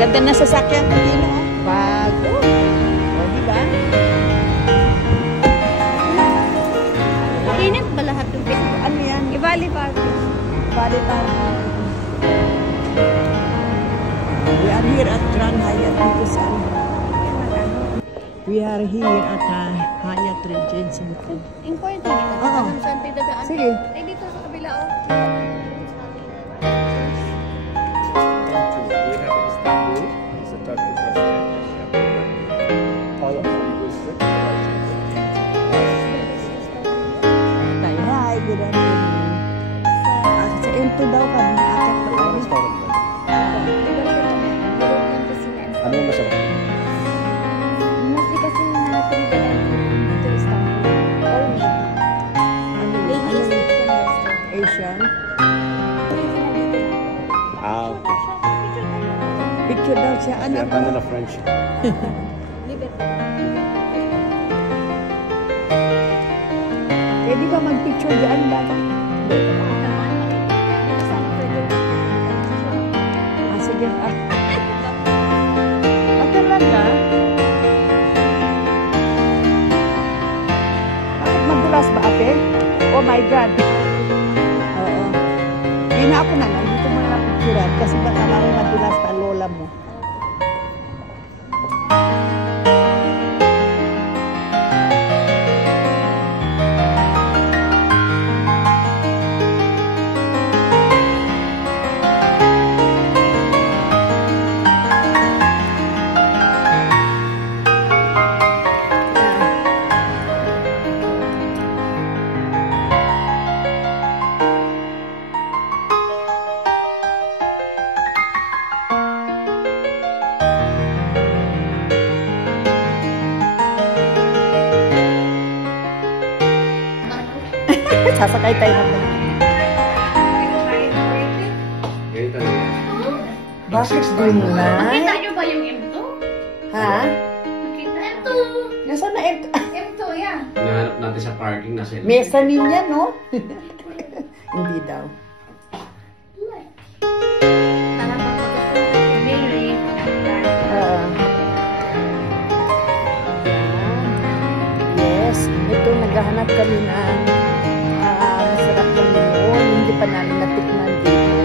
Ganda na sasakyan ko din, oh. Bago. O, diba? Init ba lahat ng pito? Ano yan? Ibali Park. Bali Park. We are here at Grand Hyatt dito sa We are here at Hyatt Regency. Inquiry dito. Oo. Saan tayo dadaan? Sige. Ay, dito sa kabila, oh. We have Istanbul. It's a Turkish restaurant. All of them twisted. Hi, good afternoon. Sa M2 daw kami. Akit pa kami. Restaurant ba? European cuisine and Ano yung masarap? mostly kasi na-trigger dito Istanbul. Or maybe. Maybe is Asian restaurant. Asian. Ah, okay. Picture daw siya. Ano They are ba? kind of French. Liberty. Pwede ba mag-picture dyan ba? Dito sana pwede. Sige. Talaga? Bakit madulas ba, ate? Oh my God. Oo. Hindi na ako na lang. Dito mo na picturean kasi baka mamay madulas pa lola mo. Sasakay tayo natin. Ganito na yan. Bakit green Nakita light? nyo ba yung M2? Ha? Nakita M2. Nasaan na ito? M2, yan. Hinahanap natin sa parking na sila. Mesa niya, no? Hindi daw. Yes, ito naghahanap kami ng masarap na noon. Hindi pa namin natikman dito.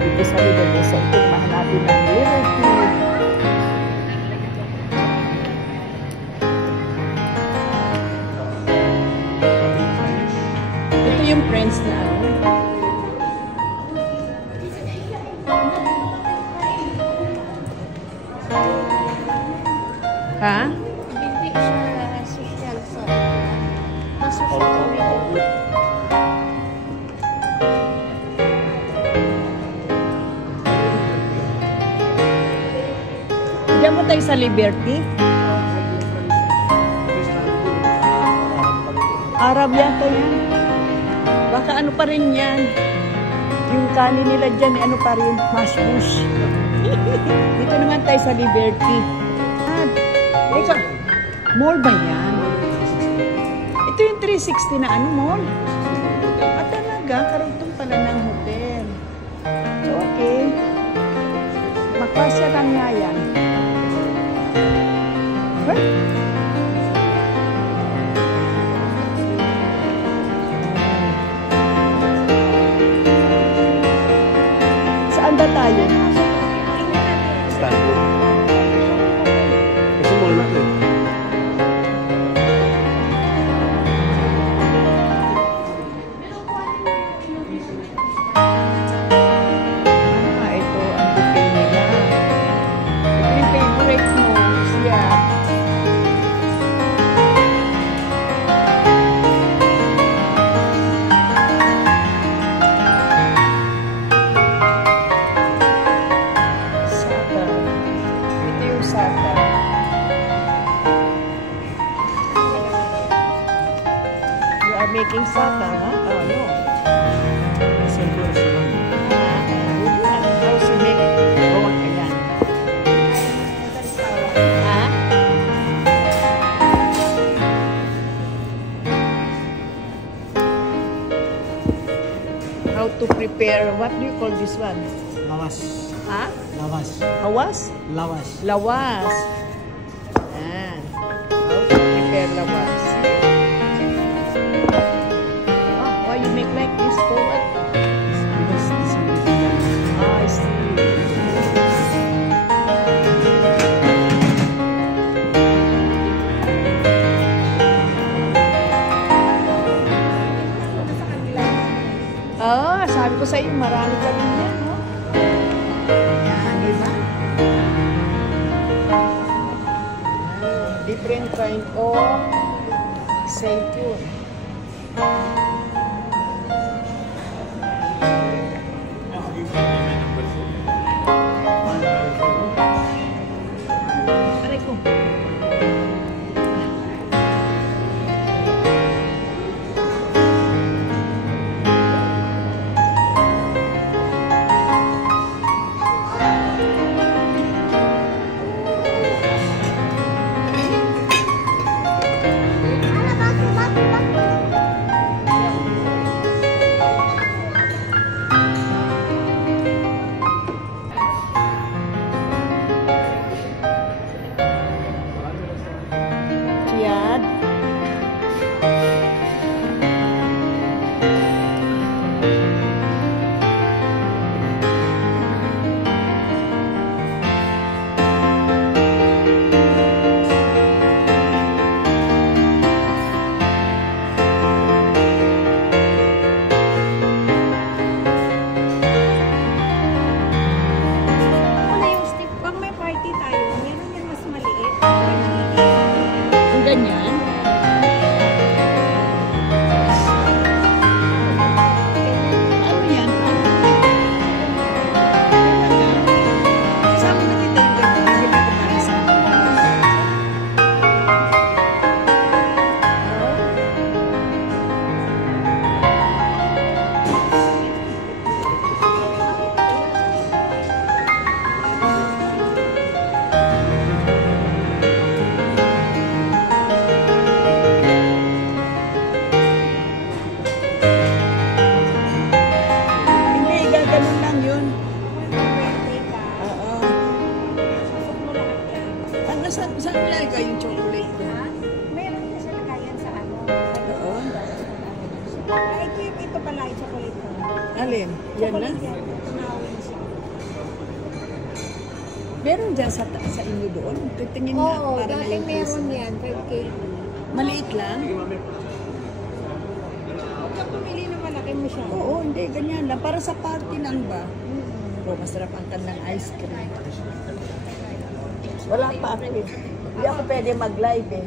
Dito sa Libanesa, itong mahanapin ng Liberty. Ito yung friends na ano. Ha? Hindi siya social sa social media. Diyan po tayo sa Liberty. Arab yata yan. Baka ano pa rin yan. Yung kanin nila dyan, ano pa rin, mashbush. Dito naman tayo sa Liberty. Ito, mall ba yan? Ito yung 360 na ano, mall? At talaga, karugtong pala ng hotel. So, okay. Magpasya lang nga yan. Huh? Saan ba tayo? Istanbul. Kasi mall na ito eh. Ito ang buffet nila. Ito yung favorite mo. Siya. Sata. Ito yung sata. You are making sata, ha? Oh, no. How to make bawang ayan. Ha? How to prepare, what do you call this one? Mamas. Ha? Lawas. Hawas? Lawas. Lawas. Yan. Okay, prepare lawas. Oh, why you make like this for what? Because this one is Italian. I see. Ah, sabi ko sa iyo, marami ka rin yan, no? Yan, di ba? Different kind of savior. Aray ko. Yan. Ano yung stick? Pag may party tayo, meron yung mas maliit. Yung ganyan. Ano yan? Sabi na kita yung ganyan. Hindi ba ito para sa akin? Hindi, gaganon lang yun. Oo. Ano, saan nilagay yung chocolate doon? Meron kasi lagayan sa ano. Oo. Ay, ito pala yung chocolate ko. Alin? Yan na? Tunawin siya. Meron dyan sa inyo doon? Titingin nga Oo, para dati na-increase. meron yan. 5K. Maliit lang? Huwag ka pumili na malaki mo siya. Oo, hindi. Ganyan lang. Para sa party lang ba? Pero masarap ang kanilang ice cream. Wala pa ako eh. Hindi ako pwede mag-live eh.